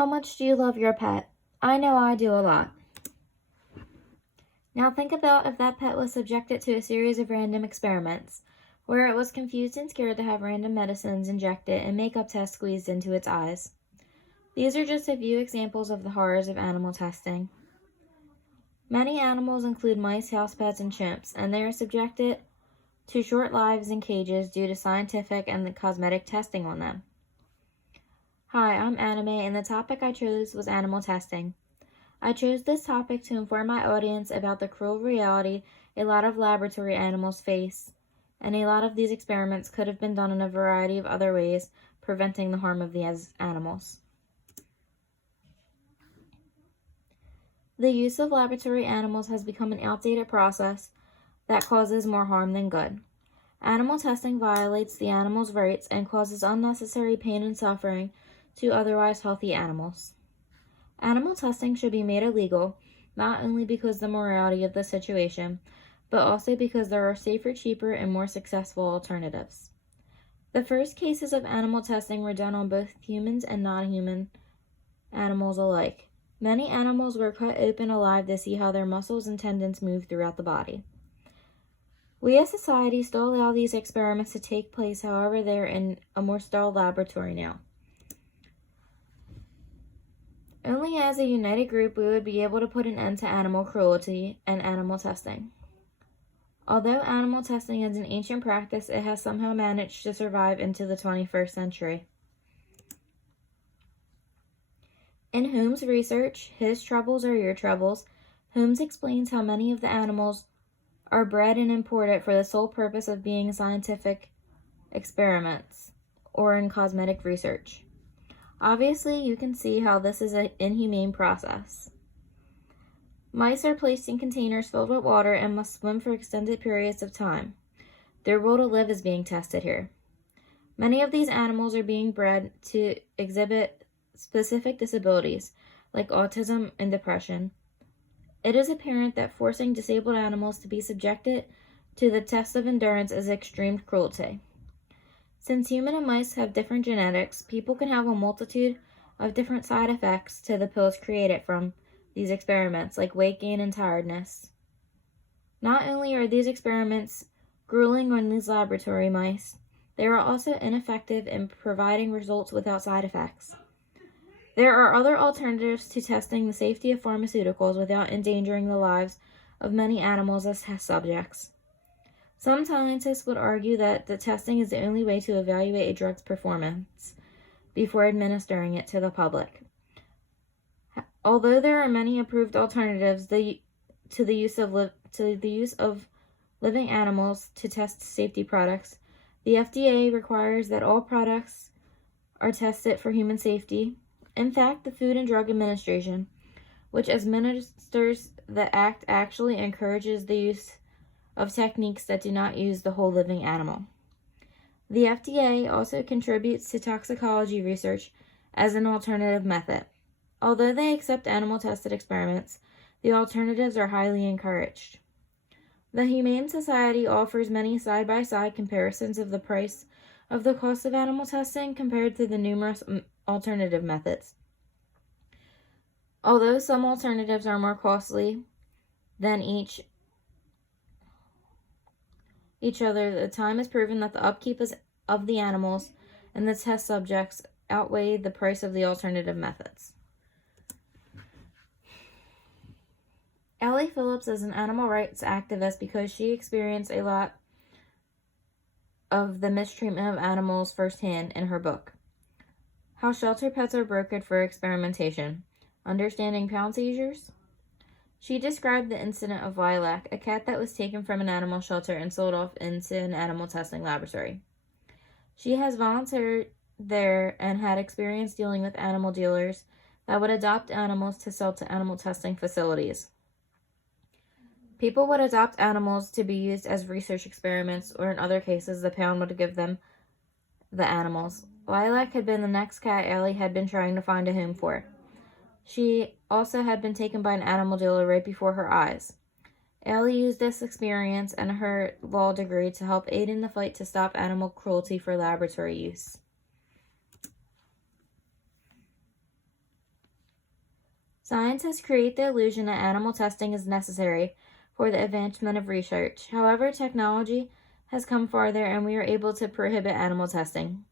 How much do you love your pet? I know I do a lot. Now think about if that pet was subjected to a series of random experiments, where it was confused and scared to have random medicines injected and makeup tests squeezed into its eyes. These are just a few examples of the horrors of animal testing. Many animals include mice, house pets, and chimps, and they are subjected to short lives in cages due to scientific and cosmetic testing on them. Hi, I'm Anime, and the topic I chose was animal testing. I chose this topic to inform my audience about the cruel reality a lot of laboratory animals face, and a lot of these experiments could have been done in a variety of other ways, preventing the harm of these animals. The use of laboratory animals has become an outdated process that causes more harm than good. Animal testing violates the animal's rights and causes unnecessary pain and suffering to otherwise healthy animals. Animal testing should be made illegal, not only because of the morality of the situation, but also because there are safer, cheaper, and more successful alternatives. The first cases of animal testing were done on both humans and non-human animals alike. Many animals were cut open alive to see how their muscles and tendons move throughout the body. We as society still allow these experiments to take place, however, they are in a more sterile laboratory now. Only as a united group we would be able to put an end to animal cruelty and animal testing. Although animal testing is an ancient practice, it has somehow managed to survive into the 21st century. In Holmes' research, His Troubles Are Your Troubles, Holmes explains how many of the animals are bred and imported for the sole purpose of being scientific experiments or in cosmetic research. Obviously, you can see how this is an inhumane process. Mice are placed in containers filled with water and must swim for extended periods of time. Their will to live is being tested here. Many of these animals are being bred to exhibit specific disabilities, like autism and depression. It is apparent that forcing disabled animals to be subjected to the test of endurance is extreme cruelty. Since human and mice have different genetics, people can have a multitude of different side effects to the pills created from these experiments, like weight gain and tiredness. Not only are these experiments grueling on these laboratory mice, they are also ineffective in providing results without side effects. There are other alternatives to testing the safety of pharmaceuticals without endangering the lives of many animals as test subjects. Some scientists would argue that the testing is the only way to evaluate a drug's performance before administering it to the public. Although there are many approved alternatives to the use of living animals to test safety products, the FDA requires that all products are tested for human safety. In fact, the Food and Drug Administration, which administers the act, actually encourages the use of techniques that do not use the whole living animal. The FDA also contributes to toxicology research as an alternative method. Although they accept animal-tested experiments, the alternatives are highly encouraged. The Humane Society offers many side-by-side comparisons of the price of the cost of animal testing compared to the numerous alternative methods. Although some alternatives are more costly than each other, the time has proven that the upkeep of the animals and the test subjects outweigh the price of the alternative methods. Ellie Phillips is an animal rights activist because she experienced a lot of the mistreatment of animals firsthand in her book, How Shelter Pets Are Brokered for Experimentation, Understanding Pound Seizures. She described the incident of Lilac, a cat that was taken from an animal shelter and sold off into an animal testing laboratory. She has volunteered there and had experience dealing with animal dealers that would adopt animals to sell to animal testing facilities. People would adopt animals to be used as research experiments, or in other cases, the pound would give them the animals. Lilac had been the next cat Ellie had been trying to find a home for. She also had been taken by an animal dealer right before her eyes. Ellie used this experience and her law degree to help aid in the fight to stop animal cruelty for laboratory use. Scientists create the illusion that animal testing is necessary for the advancement of research. However, technology has come farther and we are able to prohibit animal testing.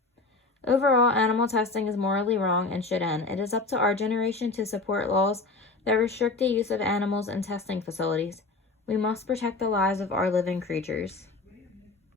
Overall, animal testing is morally wrong and should end. It is up to our generation to support laws that restrict the use of animals in testing facilities. We must protect the lives of our living creatures.